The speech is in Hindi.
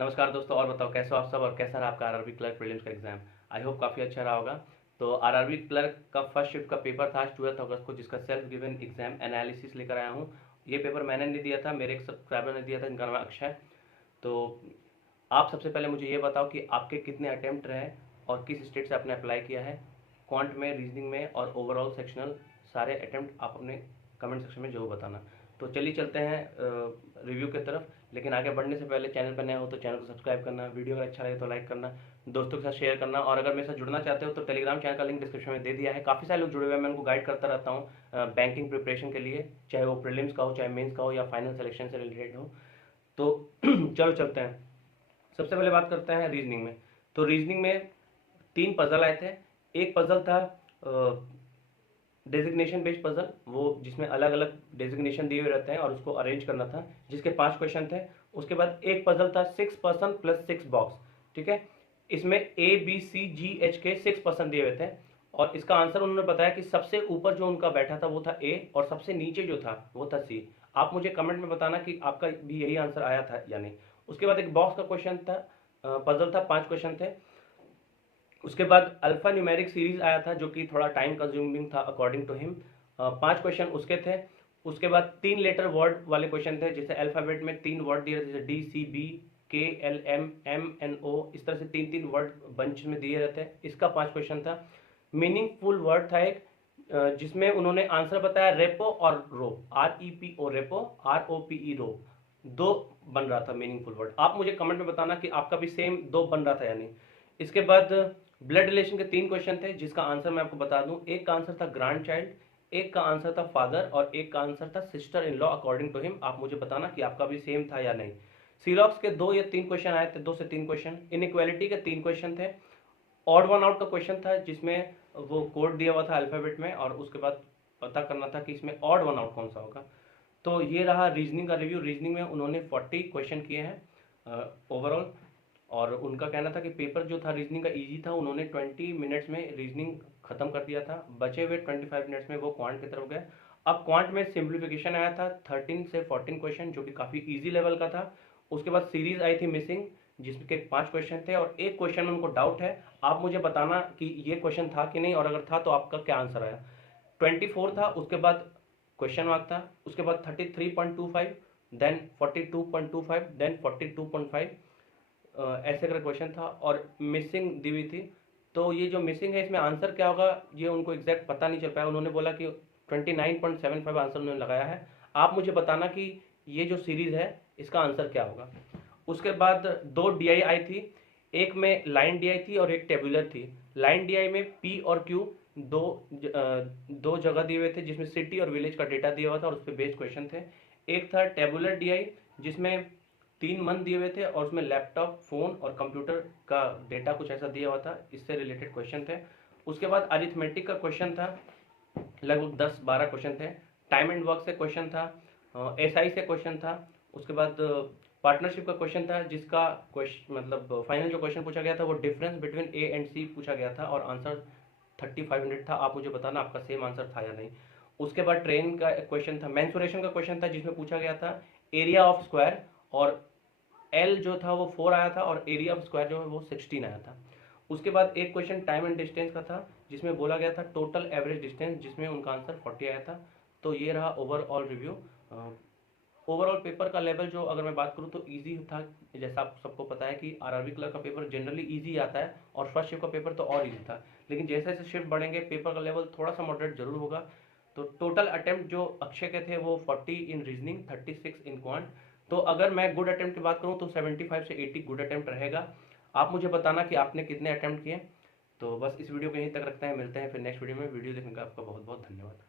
नमस्कार दोस्तों। और बताओ कैसे हो आप सब और कैसा रहा आपका आरआरबी क्लर्क प्रीलिम्स का एग्जाम। आई होप काफ़ी अच्छा रहा होगा। तो आरआरबी क्लर्क का फर्स्ट शिफ्ट का पेपर था आज 12 अगस्त को, जिसका सेल्फ गिवन एग्जाम एनालिसिस लेकर आया हूँ। ये पेपर मैंने नहीं दिया था, मेरे एक सब्सक्राइबर ने दिया था, इनका नाम है अक्षय। तो आप सबसे पहले मुझे ये बताओ कि आपके कितने अटेम्प्ट रहे और किस स्टेट से आपने अप्लाई किया है। क्वांट में, रीजनिंग में और ओवरऑल सेक्शनल सारे अटेम्प्ट आप अपने कमेंट सेक्शन में जरूर बताना। तो चलिए चलते हैं रिव्यू की तरफ। लेकिन आगे बढ़ने से पहले चैनल पर नया हो तो चैनल को सब्सक्राइब करना, वीडियो अगर अच्छा लगे तो लाइक करना, दोस्तों के साथ शेयर करना। और अगर मेरे साथ जुड़ना चाहते हो तो टेलीग्राम चैनल का लिंक डिस्क्रिप्शन में दे दिया है। काफ़ी सारे लोग जुड़े हुए हैं, मैं उनको गाइड करता रहता हूँ बैंकिंग प्रिपरेशन के लिए, चाहे वो प्रीलिम्स का हो, चाहे मेंस का हो, या फाइनल सिलेक्शन से रिलेटेड हो। तो चलो चलते हैं। सबसे पहले बात करते हैं रीजनिंग में। तो रीजनिंग में 3 पजल आए थे। एक पजल था डेजिग्नेशन बेस्ड पजल, वो जिसमें अलग अलग डेजिग्नेशन दिए हुए रहते हैं और उसको अरेंज करना था, जिसके 5 क्वेश्चन थे। उसके बाद एक पजल था 6 पर्सन प्लस 6 बॉक्स। ठीक है, इसमें A B C ji H के 6 पर्सन दिए हुए थे और इसका आंसर उन्होंने बताया कि सबसे ऊपर जो उनका बैठा था वो था ए और सबसे नीचे जो था वो था सी। आप मुझे कमेंट में बताना कि आपका भी यही आंसर आया था या नहीं। उसके बाद एक बॉक्स का क्वेश्चन था, पजल था, 5 क्वेश्चन थे। उसके बाद अल्फा न्यूमेरिक सीरीज आया था जो कि थोड़ा टाइम कंज्यूमिंग था अकॉर्डिंग टू हिम। 5 क्वेश्चन उसके थे। उसके बाद 3 लेटर वर्ड वाले क्वेश्चन थे, जैसे अल्फाबेट में 3 वर्ड दिए, जैसे D C B K L M M N O, इस तरह से 3-3 वर्ड बंच में दिए रहते हैं। इसका 5 क्वेश्चन था। मीनिंगफुल वर्ड था एक, जिसमें उन्होंने आंसर बताया रेपो और rope, R E P O repo, R O P E rope, दो बन रहा था मीनिंगफुल वर्ड। आप मुझे कमेंट में बताना कि आपका भी सेम 2 बन रहा था या नहीं। इसके बाद ब्लड रिलेशन के 3 क्वेश्चन थे, जिसका आंसर मैं आपको बता दूं। एक का आंसर था ग्रैंड चाइल्ड, एक का आंसर था फादर और एक का आंसर था sister in law according to him. आप मुझे बताना कि आपका भी सेम था या नहीं। सीलॉक्स के 2 या 3 क्वेश्चन आए थे, 2 से 3 क्वेश्चन। इनइक्वालिटी के 3 क्वेश्चन थे। ऑड वन आउट का क्वेश्चन था, जिसमें वो कोड दिया हुआ था अल्फाबेट में और उसके बाद पता करना था कि इसमें ऑड वन आउट कौन सा होगा। तो ये रहा रीजनिंग का रिव्यू। रीजनिंग में उन्होंने 40 क्वेश्चन किए हैं ओवरऑल, और उनका कहना था कि पेपर जो था रीजनिंग का इजी था। उन्होंने 20 मिनट्स में रीजनिंग खत्म कर दिया था, बचे हुए 25 मिनट्स में वो क्वांट की तरफ गए। अब क्वांट में सिंप्लीफिकेशन आया था 13 से 14 क्वेश्चन, जो कि काफ़ी इजी लेवल का था। उसके बाद सीरीज आई थी मिसिंग, जिसके 5 क्वेश्चन थे और एक क्वेश्चन में उनको डाउट है। आप मुझे बताना कि ये क्वेश्चन था कि नहीं, और अगर था तो आपका क्या आंसर आया। 24 था, उसके बाद क्वेश्चन मार्क था, उसके बाद 33.25, देन 42.25, देन 42.5, ऐसे करके क्वेश्चन था और मिसिंग दी हुई थी। तो ये जो मिसिंग है इसमें आंसर क्या होगा ये उनको एग्जैक्ट पता नहीं चल पाया। उन्होंने बोला कि 29.75 आंसर उन्होंने लगाया है। आप मुझे बताना कि ये जो सीरीज है इसका आंसर क्या होगा। उसके बाद 2 डीआई आई थी, एक में लाइन डीआई थी और एक टेबुलर थी। लाइन डीआई में पी और क्यू दो जगह दिए हुए थे, जिसमें सिटी और विलेज का डेटा दिया हुआ था और उस पर बेस्ड क्वेश्चन थे। एक था टेबुलर डीआई, जिसमें 3 मंथ दिए हुए थे और उसमें लैपटॉप, फोन और कंप्यूटर का डेटा कुछ ऐसा दिया हुआ था, इससे रिलेटेड क्वेश्चन थे। उसके बाद अरिथमेटिक का क्वेश्चन था, लगभग 10-12 क्वेश्चन थे। टाइम एंड वर्क से क्वेश्चन था, एसआई से क्वेश्चन था। उसके बाद पार्टनरशिप का क्वेश्चन था, जिसका क्वेश्चन मतलब फाइनल जो क्वेश्चन पूछा गया था वो डिफरेंस बिटवीन ए एंड सी पूछा गया था और आंसर 3500 था। आप मुझे बताना आपका सेम आंसर था या नहीं। उसके बाद ट्रेन का क्वेश्चन था, मेंसुरेशन का क्वेश्चन था, जिसमें पूछा गया था एरिया ऑफ स्क्वायर, और एल जो था वो 4 आया था और एरिया ऑफ स्क्वायर जो है वो 16 आया था। उसके बाद एक क्वेश्चन टाइम एंड डिस्टेंस का था, जिसमें बोला गया था टोटल एवरेज डिस्टेंस, जिसमें उनका आंसर 40 आया था। तो ये रहा ओवरऑल रिव्यू। ओवरऑल पेपर का लेवल जो अगर मैं बात करूँ तो इजी था। जैसा आप सबको पता है कि आरआरबी क्लर्क का पेपर जनरली इजी आता है और फर्स्ट शिफ्ट का पेपर तो और इजी था। लेकिन जैसे जैसे शिफ्ट बढ़ेंगे पेपर का लेवल थोड़ा सा मॉडरेट जरूर होगा। तो टोटल अटेम्प्ट जो अक्षय के थे वो 40 इन रीजनिंग, 36 इन क्वांट। तो अगर मैं गुड अटेम्प्ट की बात करूँ तो 75 से 80 गुड अटेम्प्ट रहेगा। आप मुझे बताना कि आपने कितने अटेम्प्ट किए। तो बस इस वीडियो को यहीं तक रखते हैं, मिलते हैं फिर नेक्स्ट वीडियो में। वीडियो देखने का आपका बहुत बहुत धन्यवाद।